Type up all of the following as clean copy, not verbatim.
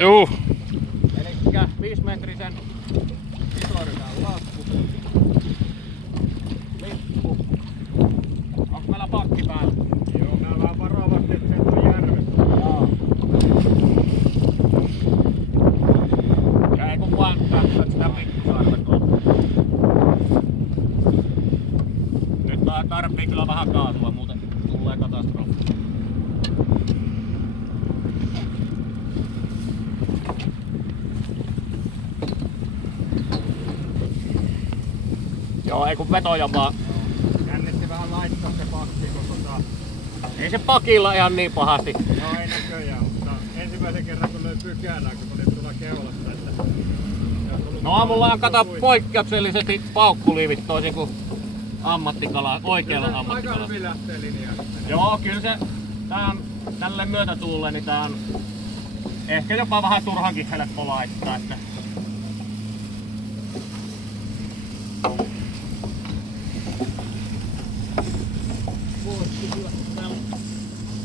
Juu. Elikkä 5-metrisen isorkaan lasku. Lippu. Onko meillä pakki päällä? Joo, mä vähän varovasti, että se on järvessä. Joo. Ja ei kun vaan katsoa sitä pikkusarvetta. Nyt tarvii kyllä vähän kaatua, muuten tulee katastrofi. Joo, ei kun vetoja vaan. Jännitti vähän laittaa se pakki, kun Ei se pakilla ihan niin pahasti. no ei näköjään, mutta ensimmäisen kerran kun löi pykälää, kun tuli tulla keulasta, että... No mulla on kato poikkeuksellisesti paukkuliivit toisin kuin ammattikala, oikealla ammattikala. Aika hyvin lähtee linjaan. Joo, kyllä se, tää on tälle myötätuulle, niin tää on ehkä jopa vähän turhankin helppo laittaa, että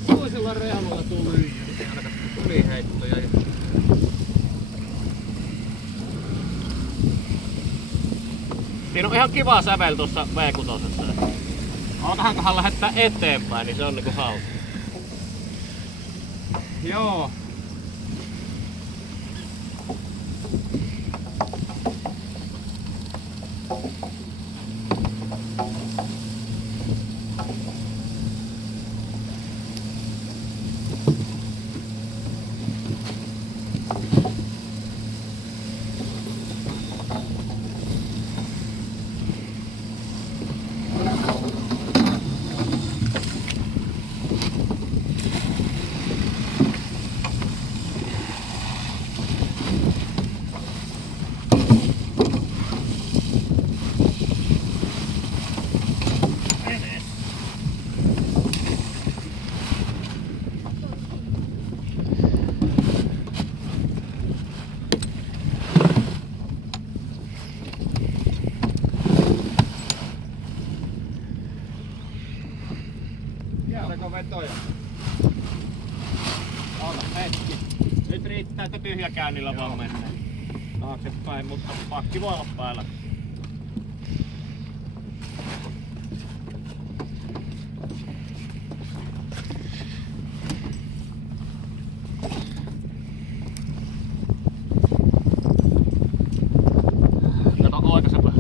toisella reunulla tuu lyijy, niin ainakaan yliheittoja. Siinä on ihan kiva sävel tuossa V6. Alkahankohan lähettää eteenpäin, niin se on niinku hauska. Joo. Jäädäkö vetoja? Ota hetki. Nyt riittää, että tyhjäkäynnillä vaan mennään taaksepäin, mutta pakki voi olla päällä. Kato oikaisepä.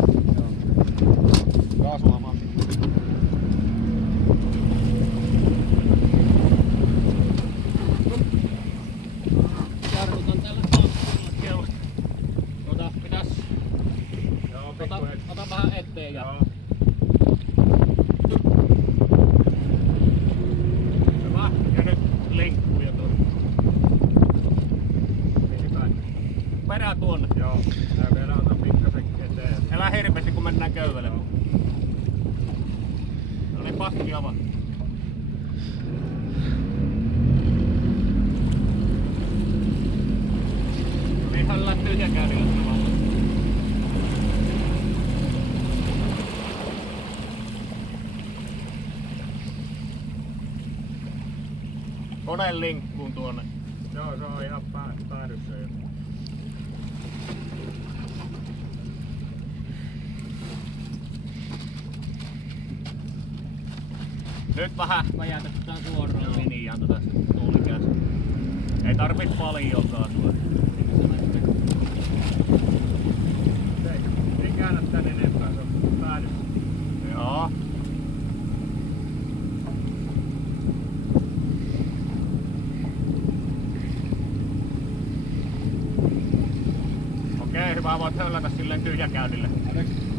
Kaasua vaan. Ota vähän eteen ja... Hyvä. Ja nyt linkkuja tuonne. Perää tuonne. Joo, tää vielä ota pikkasen eteen. Älä hirveästi kun mennään köyvelemään. No niin, pakki avaa. No niin, hän lähtee tyhjäkäynnillä. Koneen linkkuun tuonne. Joo, se on ihan päädyssä jo. Nyt vähän väjätetään suoraan linjaan tätä tuulikästä. Ei tarvitse paljon kaasua. Ei käännä tän enempää, se on päädyssä. Joo. Okei, hyvä, voit höllätä silleen tyhjäkäynnille.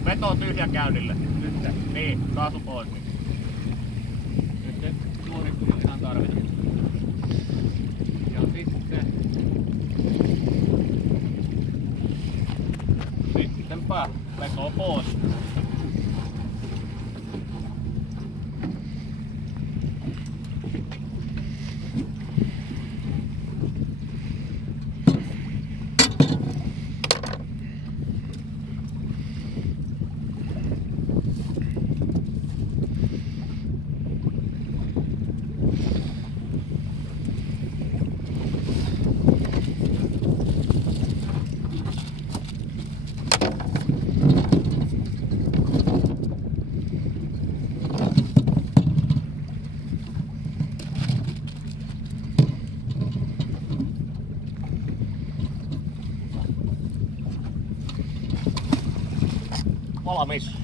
Veto tyhjäkäynnille. Nyt. Niin, kaasu pois. Niin. Nyt se suorittuu ihan tarvita. Ja sittenpä veto pois. Valmis.